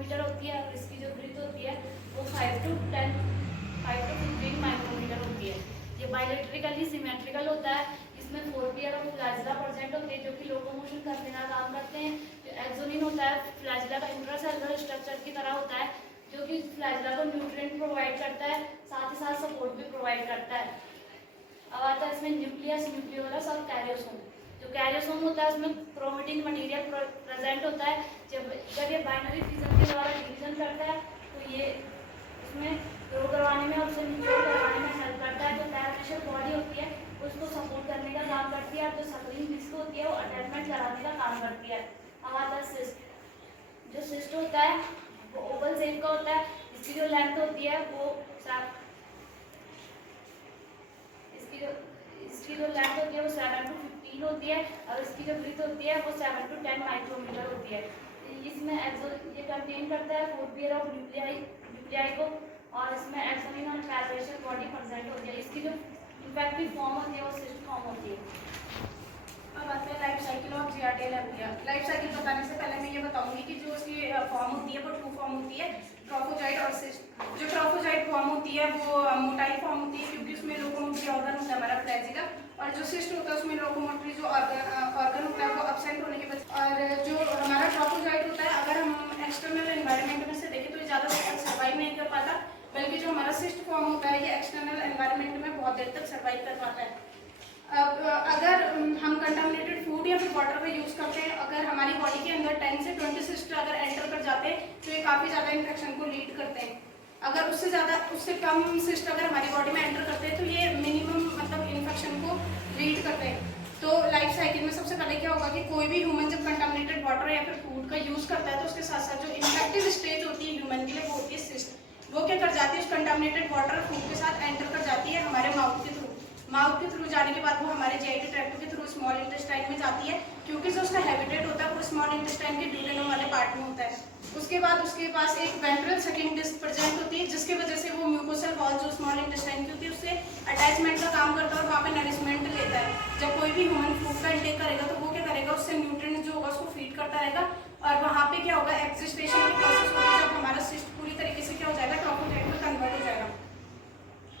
Micrometer होती है और इसकी जो ब्रीथ होती है वो 5 to 15 माइक्रोमीटर होती है। ये बायोलेट्रिकली सिमेट्रिकल होता है। इसमें 4 पेयर ऑफ फ्लैजिला प्रेजेंट होते हैं जो कि लोकोमोशन करने का काम करते हैं। जो एक्सोनिन होता है फ्लैजिला का इंट्रासेलुलर स्ट्रक्चर की तरह होता है जो कि फ्लैजिला को न्यूट्रिएंट प्रोवाइड करता है, साथ ही साथ सपोर्ट भी प्रोवाइड करता है। अब आता है इसमें न्यूक्लियस, न्यूक्लियोलस और कैरियोसोम। जो कैरियोसोम होता है उसमें क्रोमेटिन मटेरियल प्रेजेंट होता है। जब ये बाइनरी फिजन के द्वारा डिवीजन करता है तो ये उसमें ग्रो करवाने में और उसे मैच्योर करवाने में हेल्प करता है। जो पैराफिशियल बॉडी होती है उसको सपोर्ट करने का काम करती है। जो सकलिंग डिस्क होती है वो अटैचमेंट कराने का काम करती है। अब आता है सिस्ट। जो सिस्ट होता है वो ओवल शेप का होता है। इसकी जो लेंथ होती है वो इसकी जो लेंथ होती है वो 7 to 15 होती है और इसकी जो ब्रीथ होती है वो 7 to 10 माइक्रोमीटर होती है। इसमें ये कंटेन करता है 4 पेयर ऑफ न्यूक्लियाई को और इसमें एक्सोनिन और पैराफिशियल बॉडी प्रेजेंट होती है। इसकी जो इफेक्टिव फॉर्म होती है वो सिस्ट फॉर्म होती है। अब आते हैं लाइफ साइकिल ऑफ जियाटियल एम्ब्रिया। लाइफ साइकिल बताने से पहले मैं ये बताऊंगी कि जो उसकी फॉर्म होती है वो 2 फॉर्म होती है, ट्रोफोजाइट और सिस्ट। जो ट्रोफोजाइट फॉर्म होती है वो मोटाइल फॉर्म होती है क्योंकि उसमें लोकोमोटरी ऑर्गन होता है हमारा फ्लैजिला, और जो सिस्ट होता है उसमें लोकोमोटरी जो ऑर्गन होता है वो एब्सेंट होने की वजह। और जो हमारा ट्रोफोजाइट होता है अगर हम एक्सटर्नल एनवायरनमेंट में से देखें तो ये ज़्यादा सर्वाइव नहीं कर पाता, बल्कि जो हमारा सिस्ट फॉर्म होता है ये एक्सटर्नल एनवायरनमेंट में बहुत देर तक सर्वाइव कर पाता है। अब अगर हम कंटामिनेटेड फूड या फिर वाटर का यूज़ करते हैं, अगर हमारी बॉडी के अंदर 10 से 20 सिस्ट अगर एंटर कर जाते हैं तो ये काफ़ी ज़्यादा इन्फेक्शन को लीड करते हैं। अगर उससे कम सिस्ट अगर हमारी बॉडी में एंटर करते हैं तो ये मिनिमम मतलब इन्फेक्शन को लीड करते हैं। तो लाइफ साइकिल में सबसे पहले क्या होगा कि कोई भी ह्यूमन जब कंटामिनेटेड वाटर या फिर फूड का यूज़ करता है तो उसके साथ साथ जो इन्फेक्टिव स्टेज होती है ह्यूमन के लिए वो होती है सिस्ट। वो क्या कर जाती है उस कंटामिनेटेड वाटर फूड के साथ एंटर कर जाती है हमारे माउथ के थ्रू। माउथ के थ्रू जाने के बाद वो हमारे जीआईटी ट्रैक्ट के थ्रू स्मॉल इंटेस्टाइन में जाती है क्योंकि जो उसका हैबिटेट होता है वो स्मॉल इंटेस्टाइन के ड्यूडेनम वाले पार्ट में होता है। उसके बाद उसके पास एक वेंट्रल सकिंग डिस्क प्रेजेंट होती है जिसकी वजह से वो म्यूकोसल वॉल जो स्मॉल इंटेस्टाइन की होती है उससे अटैचमेंट का काम करता है और वहाँ पे नरिशमेंट लेता है। जब कोई भी ह्यूमन फूड का इंटेक करेगा तो वो क्या करेगा उससे न्यूट्रिएंट जो होगा उसको फीड करता रहेगा और वहाँ पे क्या होगा एक्जिस्टेशन की प्रोसेस होगी जब हमारा सिस्ट पूरी तरीके से क्या हो जाएगा ट्रोफोजाइट में कन्वर्ट हो जाएगा।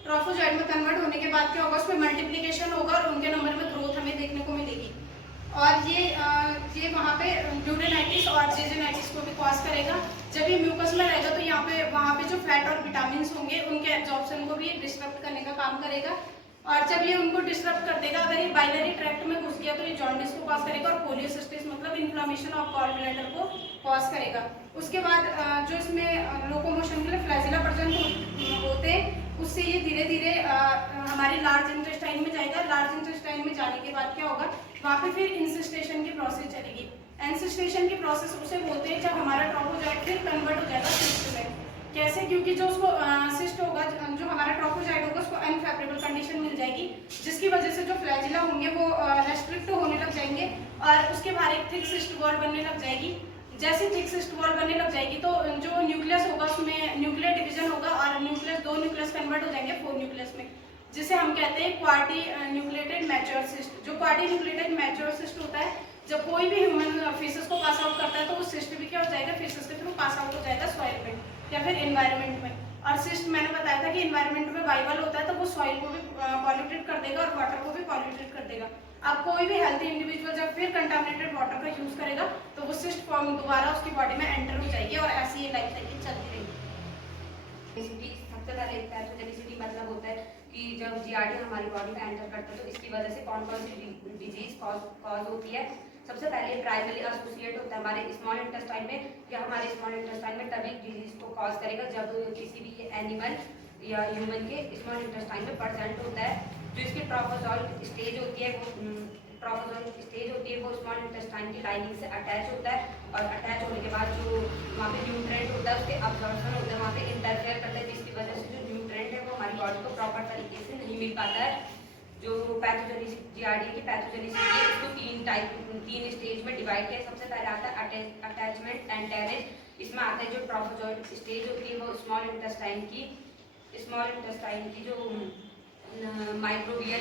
ट्रोफोजाइट में कन्वर्ट होने के बाद क्या होगा उसमें मल्टीप्लिकेशन होगा और उनके नंबर में ग्रोथ हमें देखने को मिलेगी और ये वहाँ पे ड्यूडेनाइटिस और जेजेनाइटिस को भी कॉज करेगा। जब ये म्यूकस में रहेगा तो वहाँ पे जो फैट और विटामिन होंगे उनके एब्जॉर्प्शन को भी डिस्टर्ब करने का काम करेगा और जब ये उनको डिस्टर्ब कर देगा अगर ये बाइलरी ट्रैक्ट में घुस गया तो ये जॉन्डिस को कॉज करेगा और कोलियोसिस्टिस मतलब इन्फ्लामेशन ऑफ गॉल ब्लैडर को कॉज करेगा। उसके बाद जो इसमें लोकोमोशन के लिए फ्लैजिला प्रेजेंट होते हैं उससे ये धीरे धीरे हमारे लार्ज इंटेस्टाइन में जाएगा। लार्ज इंटेस्टाइन में जाने के बाद क्या होगा वहाँ पे फिर इंसिस्टेशन की प्रोसेस चलेगी। इंसिस्टेशन की प्रोसेस उसे बोलते हैं जब हमारा ट्रोफोजाइट फिर कन्वर्ट हो जाएगा सिस्ट में। कैसे? क्योंकि जो उसको सिस्ट होगा जो हमारा ट्रोफोजाइट होगा उसको अनफेवरेबल कंडीशन मिल जाएगी जिसकी वजह से जो फ्लैजिला होंगे वो रेस्ट्रिक्ट होने लग जाएंगे और उसके बाहर एक थिक सिस्ट वॉल बनने लग जाएगी। जैसे थिक सिस्ट वॉल बनने लग जाएगी तो जो न्यूक्लियस होगा उसमें न्यूक्लियर डिवीजन होगा और न्यूक्लियस 2 न्यूक्लियस कन्वर्ट हो जाएंगे 4 न्यूक्लियस में, जिसे हम कहते हैं क्वार्टी न्यूक्लिएटेड मैच्योर सिस्ट। जो क्वार्टी न्यूक्लिएटेड मैच्योर सिस्ट होता है जब कोई भी ह्यूमन फीसेस को पास आउट करता है तो वो सिस्ट भी क्या हो जाएगा फीसेस के थ्रू पास आउट हो जाएगा सॉइल में या फिर एनवायरनमेंट में। और सिस्ट मैंने बताया था कि एनवायरनमेंट में वाइबल होता है तो वो सॉइल को भी पॉल्यूटेड कर देगा और वाटर को भी पॉल्यूटेड कर देगा। अब कोई भी हेल्थी इंडिविजुअल जब फिर कंटामिनेटेड वाटर का यूज करेगा तो वो सिस्ट फॉर्म दोबारा उसकी बॉडी में एंटर हो जाएगी और ऐसी ये लाइफ साइकिल चलती रहेगी। सबसे पहले पैथोजेनिसिटी मतलब होता है कि जब जीआरडी हमारी बॉडी में एंटर करता है तो इसकी वजह से कौन कौन सी डिजीज कॉज होती है। सबसे पहले प्राइमरी एसोसिएट होता है हमारे स्मॉल इंटेस्टाइन में या हमारे स्मॉल इंटेस्टाइन में तभी डिजीज को कॉज करेगा जब किसी भी एनिमल या ह्यूमन के स्मॉल इंटेस्टाइन में प्रेजेंट होता है। जो इसकी ट्रोफोजोल स्टेज होती है वो स्मॉल इंटेस्टाइन की लाइनिंग से अटैच होता है और अटैच होने के बाद जो वहाँ पे न्यूट्रिएंट होता है उसके अब्जॉर्प्शन होता है वहाँ पे इंटरफेयर करता है जिसकी वजह से जो न्यूट्रिएंट है वो हमारी बॉडी को प्रॉपर तरीके से नहीं मिल पाता है। जो पैथोजेनिसिटी जीआरडी की पैथोजेनिसिटी है इसको 3 स्टेज में डिवाइड किया। सबसे पहले आता है अटैचमेंट एंड टेरेज। इसमें आता है जो ट्रोफोजोइड स्टेज होती है वो स्मॉल इंटेस्टाइन की जो माइक्रोबियल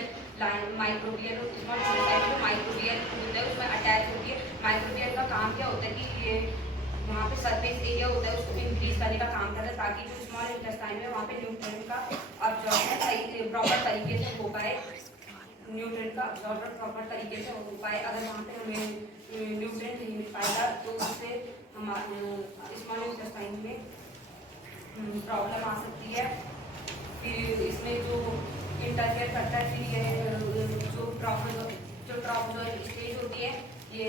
स्मॉल इंटेस्टाइन जो माइक्रोबियल होता है उसमें अटैच होती है। माइक्रोबियल का काम क्या होता है कि ये वहाँ पे सरफेस एरिया होता है उसको करने का काम कर रहा है ताकि जो स्मॉल इंटेस्टाइन में वहाँ पे न्यूट्रिएंट का अब्जॉर्प्शन सही प्रॉपर तरीके से हो पाए, न्यूट्रिएंट का अब्जॉर्प्शन प्रॉपर तरीके से हो पाए। अगर वहाँ पे हमें न्यूट्रिएंट नहीं मिल पाएगा तो उससे हमारे स्मॉल इंटेस्टाइन में प्रॉब्लम आ सकती है। फिर इसमें जो इंटरफेयर करता है, फिर यह जो ट्रॉफोजोइड स्टेज होती है ये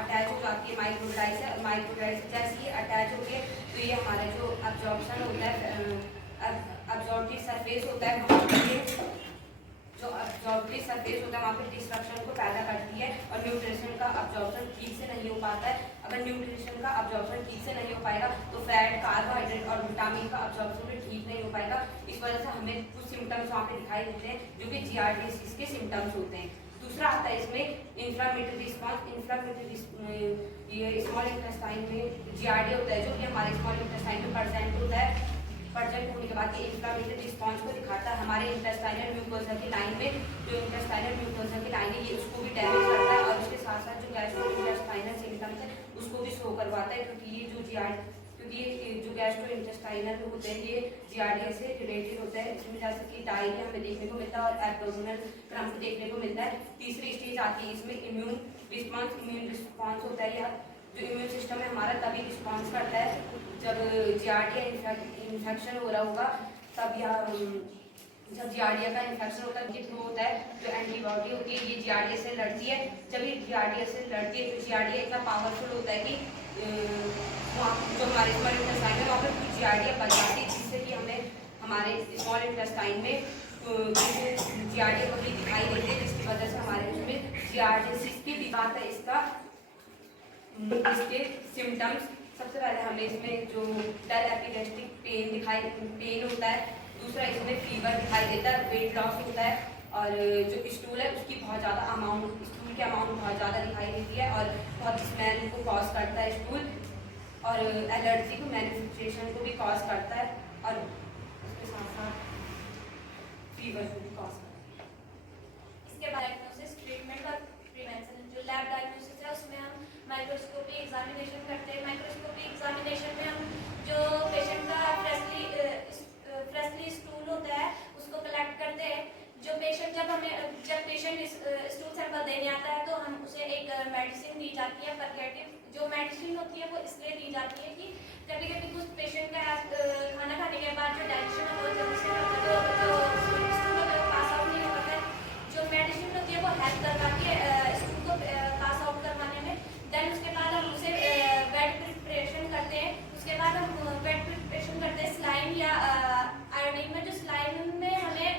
अटैच हो जाती है माइक्रोडाइल से। माइक्रोडाइल से जैसे ये अटैच होती है तो ये हमारा जो अब्जॉर्प्शन होता है, अब्जॉर्प्टिव सरफेस होता है, वहाँ पे जो अब्जॉर्प्टिव सरफेस होता है वहाँ पे डिस्ट्रक्शन को पैदा करती है और न्यूट्रिशन का अब्जॉर्प्शन ठीक से नहीं हो पाता है। अगर न्यूट्रिशन का अब्जॉर्प्शन ठीक से नहीं हो पाएगा तो फैट, कार्बोहाइड्रेट और विटामिन का अब्जॉर्प्शन भी ठीक नहीं हो पाएगा। इस वजह से हमें कुछ सिम्टम्स वहाँ पे दिखाई देते हैं जो कि GERD के सिम्टम्स होते हैं। दूसरा आता है इसमें इन्फ्लामेटरी रिस्पॉन्स। ये स्मॉल इंटेस्टाइन में GERD होता है जो कि हमारे स्मॉल इंटेस्टाइन में प्रेजेंट होता है। प्रेजेंट होने के बाद ये इन्फ्लामेटरी रिस्पॉन्स को दिखाता है हमारे इंटेस्टाइनल म्यूकोसा की लाइन में। जो इंटेस्टाइनल म्यूकोसा की लाइन है ये उसको भी डैमेज करता है और उसके साथ साथ जो गैस्ट्रोइंटेस्टाइनल सिम्टम्स है उसको भी शो करवाता है, क्योंकि ये जो गैस्ट्रोइंटेस्टाइनल होते हैं ये GERD से रिलेटेड होता है। इसमें जैसे कि डायरिया हमें देखने को मिलता है और एब्डोमिनल क्रम्प देखने को मिलता है। तीसरी स्टेज आती है इसमें इम्यून रिस्पॉन्स। इम्यून रिस्पॉन्स होता है या जो इम्यून सिस्टम है हमारा तभी रिस्पॉन्स करता है जब GERD या इन्फेक्शन हो रहा होगा, तब या जब GERD का इन्फेक्शन होता है थ्रू होता है जो एंटीबॉडी होती है ये GERD से लड़ती है। जब ये GERD से लड़ती है तो GERD इतना पावरफुल होता है कि वहाँ जो हमारे स्मॉल इंटेस्टाइन में वहाँ पर कुछ GERD बच जाती है, जिससे कि हमें हमारे स्मॉल इंटेस्टाइन में GERD कभी दिखाई देती है, जिसकी वजह से हमारे उसमें GERD की दिखाता है इसके सिम्टम्स। सबसे पहले हमें इसमें जो डल एपिगैस्ट्रिक पेन होता है। दूसरा इसमें फीवर दिखाई देता है, वेट लॉस होता है और जो स्टूल है उसकी बहुत ज़्यादा स्टूल की अमाउंट बहुत ज़्यादा दिखाई देती है और बहुत स्मेल को कॉज करता है स्टूल, और एलर्जी को मैनिफेस्टेशन को भी कॉज करता है और उसके साथ साथ फीवर को भी कॉज करता है। इसके बाद डायग्नोसिस, ट्रीटमेंट और प्रिवेंशन। जो लैब डायग्नोसिस है उसमें हम माइक्रोस्कोपी एग्जामिनेशन करते हैं। माइक्रोस्कोपी एग्जामिनेशन में हम जो पेशेंट का फ्रेशली स्टूल होता है उसको कलेक्ट करते हैं। जो पेशेंट जब पेशेंट स्टूल सैंपल देने आता है तो हम उसे एक मेडिसिन दी जाती है परगेटिव। जो मेडिसिन होती है वो इसलिए दी जाती है कि कभी कभी कुछ पेशेंट का खाना खाने के बाद जो डाइजेशन है वो जल्दी से स्टूल पास आउट नहीं होता है। जो मेडिसिन होती है वो हेल्प करवाती है स्टूल को पास आउट करवाने में। देन उसके बाद हम उसे बेड प्रिपरेशन करते हैं। उसके बाद हम बेड प्रिपरेशन करते हैं स्लाइन या आयोडीन में। जो स्लाइन में हमें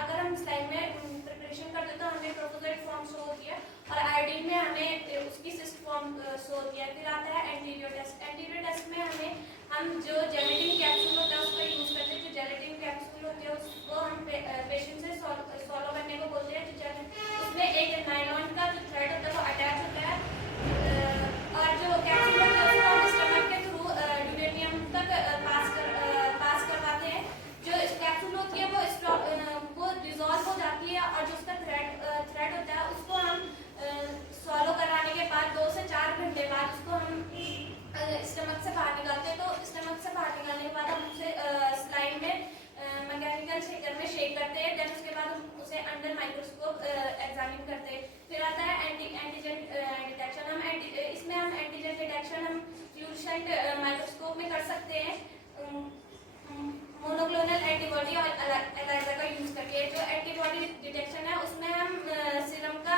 अगर हम स्लाइन में प्रिपरेशन करते तो हमें ट्रोफोजोइड फॉर्म शो होती है और आयोडीन में हमें उसकी सिस्ट फॉर्म शो होती है। फिर आता है एंटीरियर टेस्ट। एंटीरियर टेस्ट में हम जो जेलेटिन कैप्सूल होता है उसका यूज़ करते हैं। जो जेलेटिन कैप्सूल होती है उसको हम पेशेंट से सॉल्व करने को बोलते हैं। उसमें एक नायलॉन का जो थ्रेड होता है वो अटैच होता है और जो कैप्सूल होता है उसको हम स्टमक के थ्रू ड्यूडेनियम तक पास करवाते हैं। जो कैप्सूल होती है वो डिजॉल्व हो जाती है और जो उसका थ्रेड होता है उसको हम सॉल्व कराने के बाद 2 से 4 घंटे बाद उसको हम स्टमक से बाहर निकालते हैं। तो स्टमक से बाहर निकालने के बाद हम उसे स्लाइन में मैकेनिकल शेकर में शेक करते हैं। देन उसके बाद हम उसे अंडर माइक्रोस्कोप एग्जामिन करते हैं। फिर आता है एंटीजन डिटेक्शन। इसमें हम एंटीजन डिटेक्शन हम फ्लूरोसेंट माइक्रोस्कोप में कर सकते हैं मोनोक्लोनल एंटीबॉडी और एलाइजा का यूज करके। जो एंटीबॉडी डिटेक्शन है उसमें हम सीरम का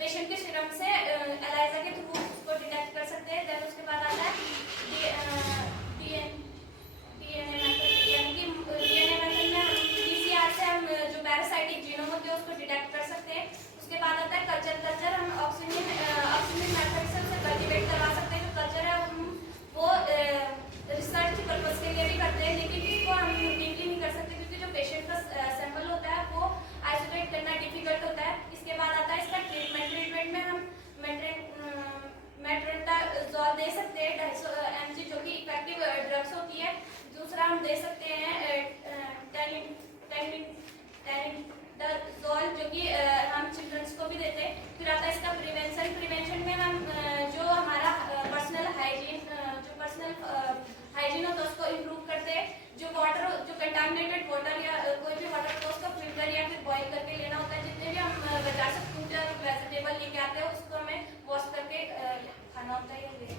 पेशेंट के सीरम से एलाइजा के थ्रू उसको डिटेक्ट कर सकते हैं। देन उसके बाद आता है डीएनए मेथड, यानी कि डीएनए मेथड में हम PCR से हम जो पैरासाइटिक जीनोम होते हैं उसको डिटेक्ट कर सकते हैं। उसके बाद आता है कल्चर। हम ऑक्सीजन मेथड से उसे कल्टिवेट करवा सकते हैं। जो कल्चर है वो वाटर जो कंटामिनेटेड वाटर या कोई भी वाटर होता है उसका फिल्टर या फिर बॉईल करके लेना होता है। जितने भी हम बाजार से फ्रूट या वेजिटेबल लेके आते हैं उसको हमें वॉश करके खाना होता है।